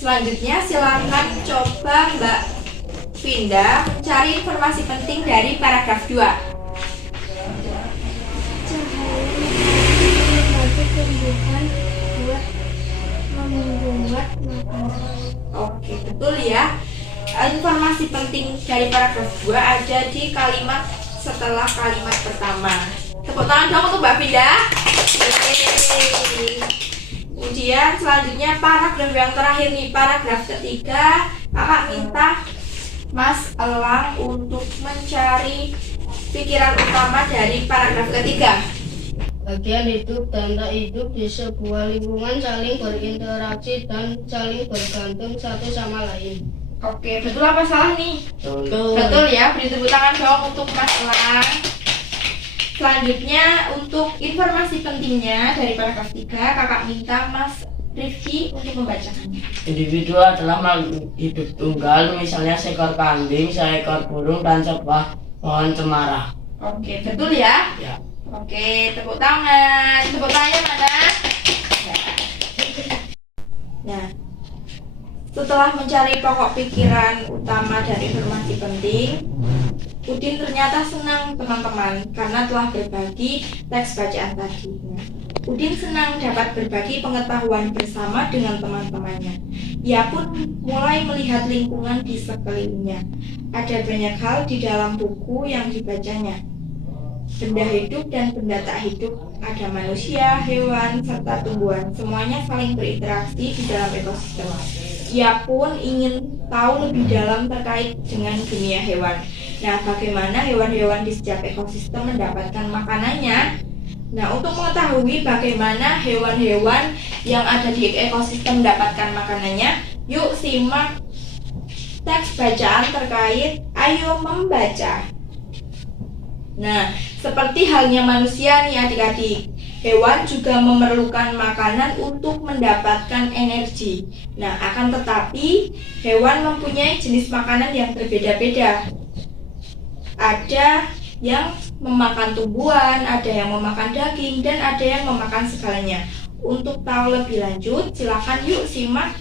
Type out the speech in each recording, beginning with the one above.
Selanjutnya silakan coba Mbak Vinda mencari informasi penting dari paragraf 2. Oke, betul ya. Informasi penting dari paragraf 2 ada di kalimat setelah kalimat pertama. Tepuk tangan dong untuk Mbak Vinda. Kemudian selanjutnya paragraf yang terakhir nih, paragraf ketiga. Kakak minta Mas Elang untuk mencari pikiran utama dari paragraf ketiga. Bagian hidup dan tak hidup di sebuah lingkungan saling berinteraksi dan saling bergantung satu sama lain. Oke, betul apa salah nih? Betul. Betul ya, beri tepuk tangan dong untuk Mas Elang. Selanjutnya untuk informasi pentingnya dari paragraf 3, kakak minta Mas Rifki untuk membacakannya. Individu adalah makhluk hidup tunggal, misalnya seekor kambing, seekor burung, dan sebuah pohon cemara. Oke, betul ya? Ya. Oke, tepuk tangan. Tepuk tangannya mana? Nah, setelah mencari pokok pikiran utama dari informasi penting, Udin ternyata senang teman-teman karena telah berbagi teks bacaan tadi. Udin senang dapat berbagi pengetahuan bersama dengan teman-temannya. Ia pun mulai melihat lingkungan di sekelilingnya. Ada banyak hal di dalam buku yang dibacanya. Benda hidup dan benda tak hidup, ada manusia, hewan, serta tumbuhan. Semuanya saling berinteraksi di dalam ekosistem. Ia pun ingin tahu lebih dalam terkait dengan dunia hewan. Nah, bagaimana hewan-hewan di setiap ekosistem mendapatkan makanannya? Nah, untuk mengetahui bagaimana hewan-hewan yang ada di ekosistem mendapatkan makanannya, yuk simak teks bacaan terkait Ayo Membaca. Nah, seperti halnya manusia nih adik-adik, hewan juga memerlukan makanan untuk mendapatkan energi. Nah, akan tetapi hewan mempunyai jenis makanan yang berbeda-beda. Ada yang memakan tumbuhan, ada yang memakan daging, dan ada yang memakan segalanya. Untuk tahu lebih lanjut, silakan yuk simak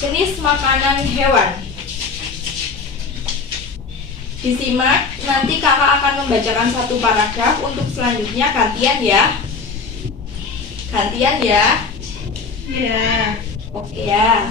jenis makanan hewan. Disimak, nanti kakak akan membacakan satu paragraf. Untuk selanjutnya gantian ya. Gantian ya. Ya. Oke ya.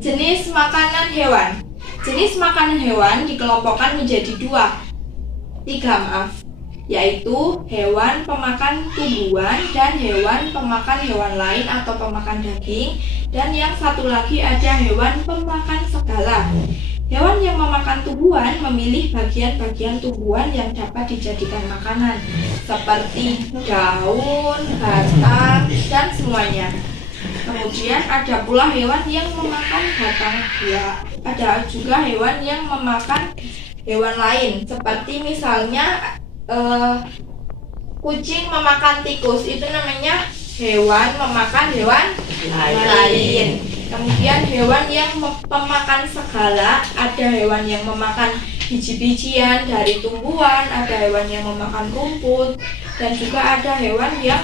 Jenis makanan hewan. Jenis makanan hewan dikelompokkan menjadi tiga, yaitu hewan pemakan tumbuhan dan hewan pemakan hewan lain atau pemakan daging, dan yang satu lagi ada hewan pemakan segala. Hewan yang memakan tumbuhan memilih bagian-bagian tumbuhan yang dapat dijadikan makanan, seperti daun, batang, dan semuanya. Kemudian ada pula hewan yang memakan batang buah. Ada juga hewan yang memakan hewan lain, seperti misalnya kucing memakan tikus, itu namanya hewan memakan hewan lain. Kemudian hewan yang pemakan segala, ada hewan yang memakan biji-bijian dari tumbuhan, ada hewan yang memakan rumput, dan juga ada hewan yang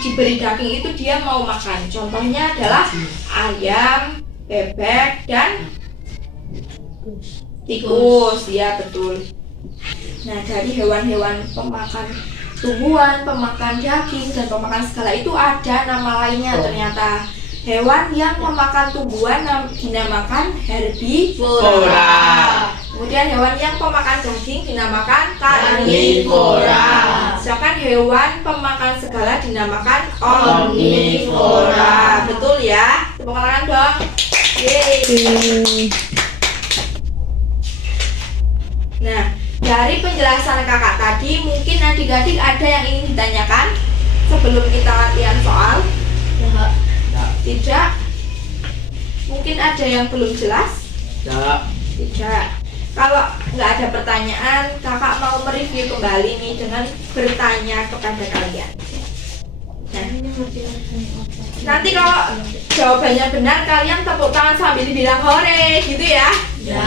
diberi daging itu dia mau makan. Contohnya adalah ayam, bebek, dan tikus. Ya, betul. Nah, dari hewan-hewan pemakan tumbuhan, pemakan daging, dan pemakan segala itu ada nama lainnya ternyata. Hewan yang memakan tumbuhan dinamakan herbivora. Kemudian hewan yang pemakan daging dinamakan karnivora. Sedangkan hewan pemakan segala dinamakan omnivora. Betul ya? Tepuk tangan dong. Yeay. Nah, dari penjelasan kakak tadi, mungkin adik-adik ada yang ingin ditanyakan sebelum kita latihan soal? Tidak? Mungkin ada yang belum jelas? Tidak. Kalau nggak ada pertanyaan, kakak mau mereview kembali nih dengan bertanya kepada kalian. Nah, nanti kalau jawabannya benar, kalian tepuk tangan sambil bilang hore, gitu ya? Ya.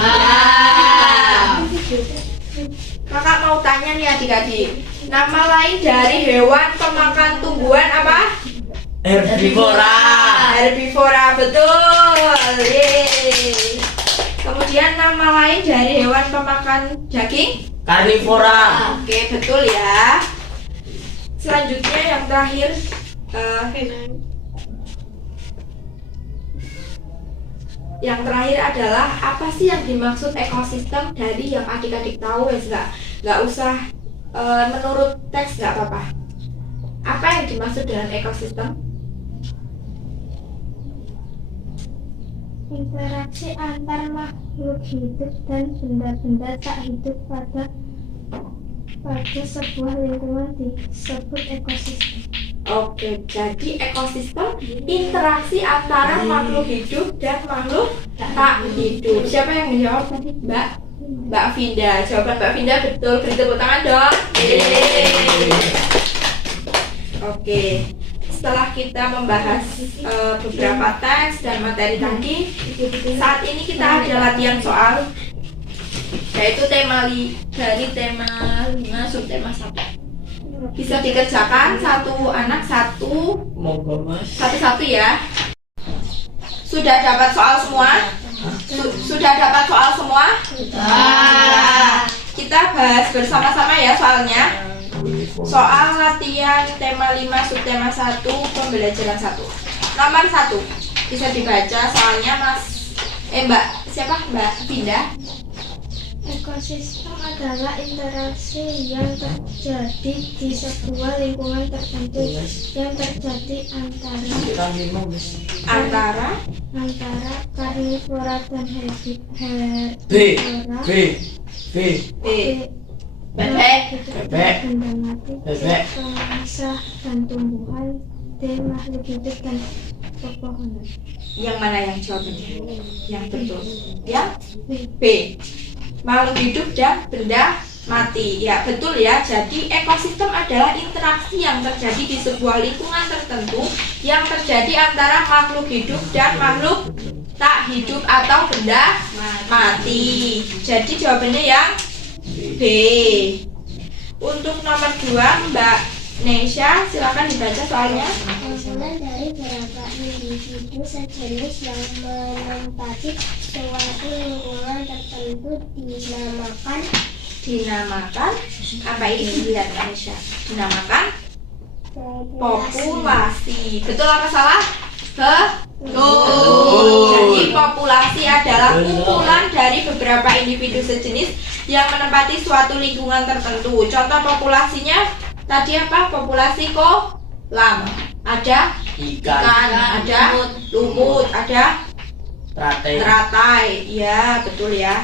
Kakak mau tanya nih adik-adik, nama lain dari hewan pemakan tumbuhan apa? Herbivora. Herbivora, betul. Yeay. nama lain dari hewan pemakan daging? Karnivora. Oke, betul ya. Selanjutnya yang terakhir, yang terakhir adalah apa sih yang dimaksud ekosistem dari yang adik-adik tahu ya, nggak usah menurut teks nggak apa-apa. Apa yang dimaksud dengan ekosistem? Interaksi antar makhluk hidup dan benda-benda tak hidup pada sebuah lingkungan disebut ekosistem. Oke, jadi ekosistem interaksi antara makhluk hidup dan makhluk tak hidup. Siapa yang menjawab tadi? Mbak Vinda. Jawaban Mbak Vinda betul. Beri tepuk tangan dong. Yeay. Oke. Setelah kita membahas beberapa teks dan materi tadi, saat ini kita ada latihan soal, yaitu dari tema 5 subtema 1. Bisa dikerjakan satu anak Monggo Mas. satu-satu ya. Sudah dapat soal semua? Sudah dapat soal semua? Sudah. Kita bahas bersama-sama ya soalnya. Soal latihan tema 5 subtema 1 pembelajaran 1. Nomor 1 bisa dibaca soalnya Mbak Vinda. Ekosistem adalah interaksi yang terjadi di sebuah lingkungan tertentu yang terjadi antara karnivora dan herbivora. Bebek. Benda mati, Bebek. pengasa dan tumbuhan, D. makhluk hidup dan pepohonan. Yang mana yang jawabannya? Yang betul. Yang B. Makhluk hidup dan benda mati. Ya, betul ya. Jadi ekosistem adalah interaksi yang terjadi di sebuah lingkungan tertentu yang terjadi antara makhluk hidup dan makhluk tak hidup atau benda mati. Jadi jawabannya yang B. Untuk nomor 2, Mbak Nesha, silakan dibaca soalnya. Kumpulan dari beberapa individu sejenis yang menempati suatu lingkungan tertentu Dinamakan apa ini? Lihat Mbak Nesha. Dinamakan populasi. Betul apa salah? Betul. Jadi populasi adalah kumpulan dari beberapa individu sejenis yang menempati suatu lingkungan tertentu. Contoh populasinya tadi apa? Populasi kolam. Ada ikan, ada lumut, ada teratai. Iya, betul ya.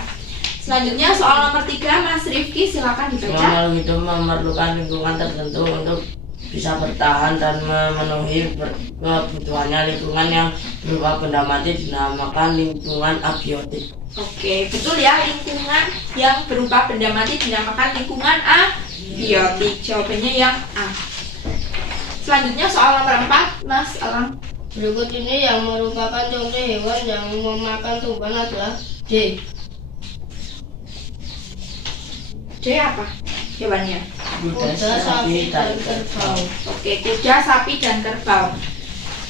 Selanjutnya soal nomor 3, Mas Rifki silakan dibaca. Makhluk hidup memerlukan lingkungan tertentu untuk bisa bertahan dan memenuhi kebutuhannya. Lingkungan yang berupa benda mati dinamakan lingkungan abiotik. Oke, betul ya. Lingkungan yang berupa benda mati dinamakan lingkungan abiotik. Jawabannya yang A. Selanjutnya soal nomor 4, Mas Alang. Berikut ini yang merupakan contoh hewan yang memakan tumbuhan adalah D. D apa hewannya? Kuda, Kuda, sapi, dan kerbau. Oke, kuda, sapi, dan kerbau.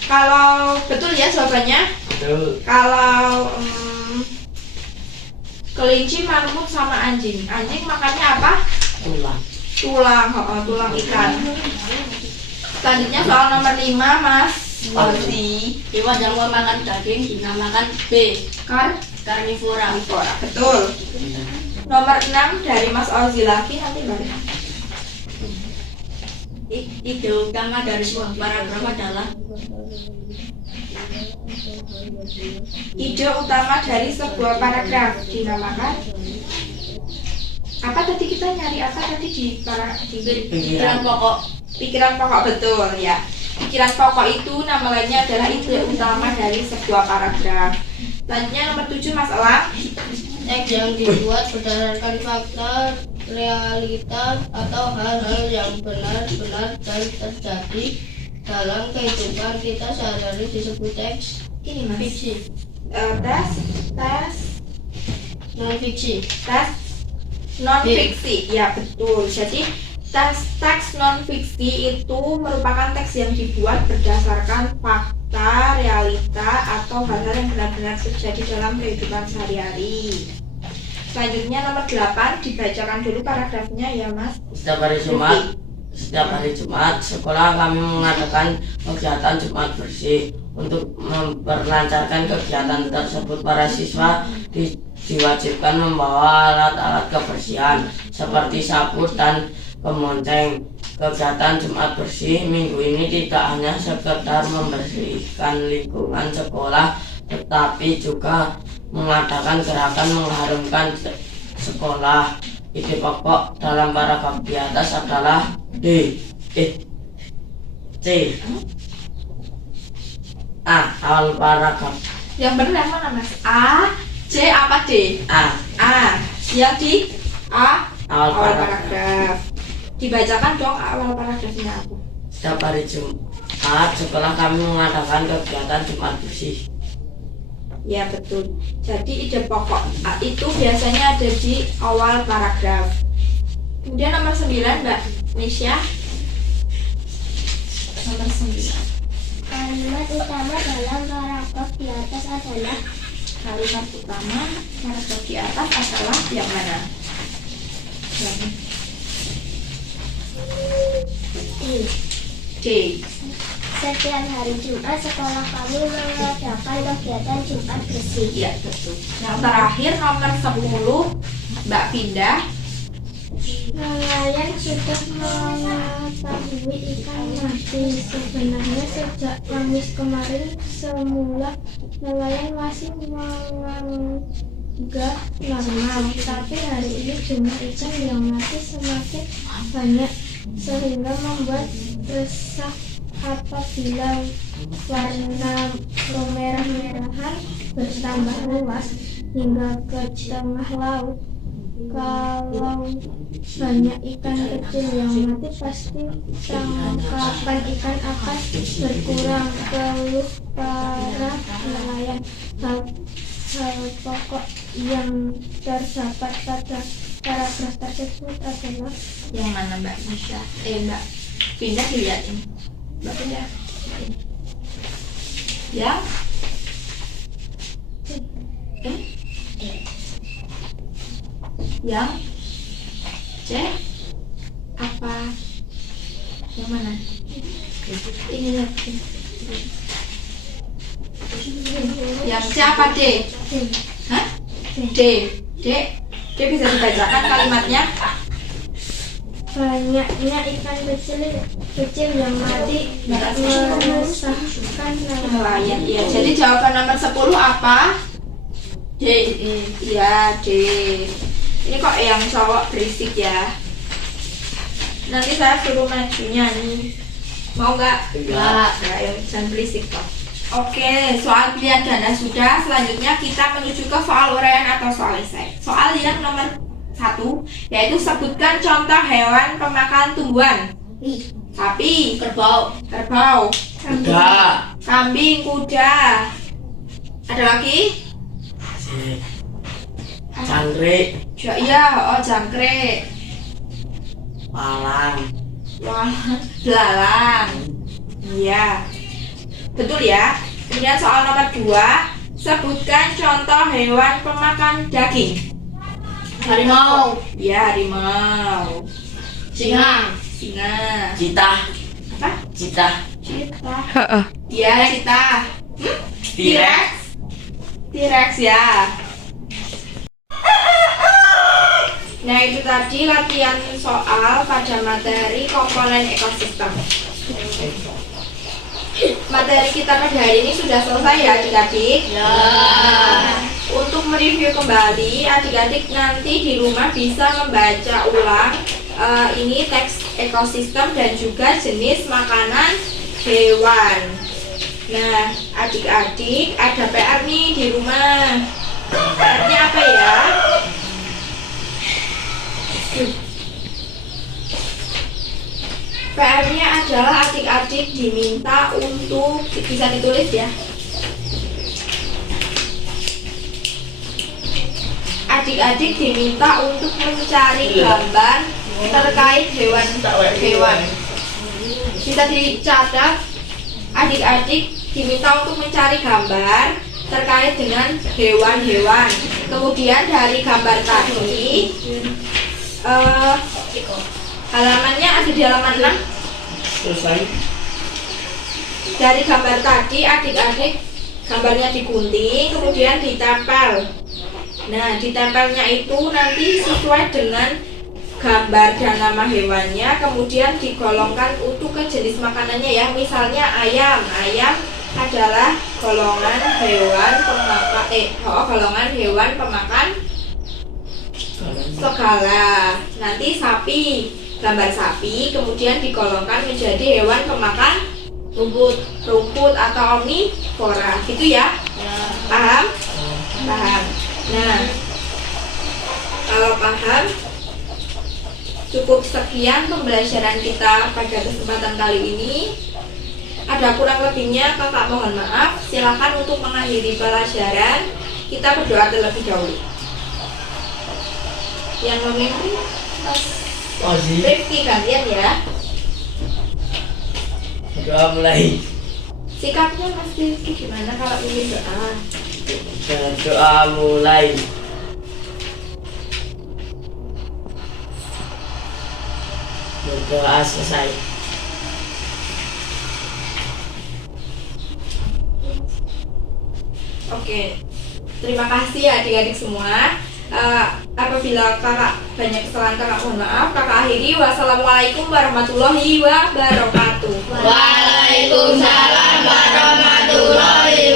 Kalau betul ya jawabannya. Betul. Kalau kelinci, marmut, sama anjing. Anjing makannya apa? Tulang. Tulang ikan. Selanjutnya soal nomor 5, Mas Fauzi. Hewan yang memakan daging dinamakan B. Karnivora. Betul. Nomor 6 dari Mas Ozi lagi, nanti balik. Ide utama dari sebuah paragraf adalah Ide utama dari sebuah paragraf dinamakan apa tadi, kita nyari apa tadi di Pikiran pokok. Pikiran pokok, betul ya. Pikiran pokok itu nama lainnya adalah ide utama dari sebuah paragraf. Selanjutnya nomor 7, Mas Elang. Teks yang dibuat berdasarkan fakta, realita, atau hal-hal yang benar-benar dan terjadi dalam kehidupan kita sehari-hari disebut teks Ini Mas. fiksi. Tes Non-fiksi. non fiksi. Ya, betul. Jadi teks non fiksi itu merupakan teks yang dibuat berdasarkan fakta, realita, atau hal-hal yang benar-benar terjadi dalam kehidupan sehari-hari. Selanjutnya nomor 8 dibacakan dulu paragrafnya ya Mas. Setiap hari Jumat, sekolah kami mengadakan kegiatan Jumat bersih. Untuk memperlancarkan kegiatan tersebut, para siswa diwajibkan membawa alat-alat kebersihan seperti sapu dan kemonceng. Kegiatan Jumat bersih minggu ini tidak hanya sekedar membersihkan lingkungan sekolah, tetapi juga mengadakan gerakan mengharumkan sekolah. Ide pokok dalam paragraf di atas adalah C. Awal paragraf. Yang benar yang mana Mas? A, C apa D? A. Yang di A Awal paragraf. Dibacakan dong awal paragrafnya aku. Setiap hari Jumat, sekolah kami mengadakan kegiatan Jumat bersih. Ya betul. Jadi ide pokok A itu biasanya ada di awal paragraf. Kemudian nomor 9 Mbak Nisha. Nomor 9. Kalimat utama dalam paragraf di atas adalah Kalimat utama paragraf di atas adalah yang mana? D. setiap hari Jumat sekolah kami mengadakan kegiatan Jumat bersih. Iya betul. Yang terakhir nomor 10 Mbak Pindah. Nelayan sudah mengetahui ikan mati. Sebenarnya sejak Kamis kemarin semula nelayan masih menganggap normal, tapi hari ini jumlah ikan yang mati semakin banyak sehingga membuat resah apabila warna kemerah-merahan bertambah luas hingga ke tengah laut. Kalau banyak ikan kecil yang mati, pasti tangkapan ikan akan berkurang, keluh para nelayan. Hal pokok yang terdapat pada paragraf tersebut adalah Yang mana Mbak Nisha? Mbak Pindah dilihat ini. Mbak Pindah. Yang yang C apa? Yang mana? Ini lagi. Yang C apa D? Hah? D. D bisa dibacakan kalimatnya? banyaknya ikan kecil yang mati meresahkan Nelayan. Iya. Jadi jawaban nomor 10 apa? D. Iya, D. Ini kok yang cowok berisik ya? Nanti saya suruh majunya nih. Mau nggak? Enggak. Ya, jangan berisik kok. Oke, soal pilihan ganda sudah. Selanjutnya kita menuju ke soal uraian atau soal esai. Soal yang nomor 1, yaitu sebutkan contoh hewan pemakan tumbuhan. Sapi, kerbau, Kuda. kambing, kuda. Ada lagi? Jangkrik. Iya, jangkrik. Walang. Wah, belalang. Iya. Betul ya. Kemudian soal nomor 2, sebutkan contoh hewan pemakan daging. Harimau, Ya, harimau. singa, Citah. Apa? Citah. Cita. Iya, cita. T-Rex. T-Rex ya. Nah, itu tadi latihan soal pada materi komponen ekosistem. Materi kita pada hari ini sudah selesai ya adik-adik? ya, Untuk mereview kembali, adik-adik nanti di rumah bisa membaca ulang ini teks ekosistem dan juga jenis makanan hewan. Nah, adik-adik ada PR nih di rumah. PR-nya apa ya? PR-nya adalah adik-adik diminta untuk bisa ditulis ya. Adik-adik diminta untuk mencari gambar terkait hewan. Bisa dicatat, adik-adik diminta untuk mencari gambar terkait dengan hewan-hewan. kemudian dari gambar tadi halamannya ada di halaman 6. Selesai. Dari gambar tadi adik-adik gambarnya digunting kemudian ditempel. Nah, ditempelnya itu nanti sesuai dengan gambar dan nama hewannya, kemudian digolongkan untuk ke jenis makanannya ya. Misalnya ayam adalah golongan hewan pemakan segala. Nanti sapi, gambar sapi kemudian digolongkan menjadi hewan pemakan rumput atau omnivora, gitu ya. Paham? Paham. Nah, kalau paham, cukup sekian pembelajaran kita pada kesempatan kali ini. Ada kurang lebihnya kakak mohon maaf. Silakan untuk mengakhiri pelajaran. Kita berdoa terlebih dahulu. Yang memimpin Mas Rifki gantian ya. Doa mulai. Sikapnya Mas Rifki gimana kalau ingin doa? Doa mulai. Doa selesai. Oke, terima kasih ya adik-adik semua. Apabila kakak banyak kesalahan kakak mohon maaf. Kakak akhiri. Wassalamualaikum warahmatullahi wabarakatuh. Waalaikumsalam warahmatullahi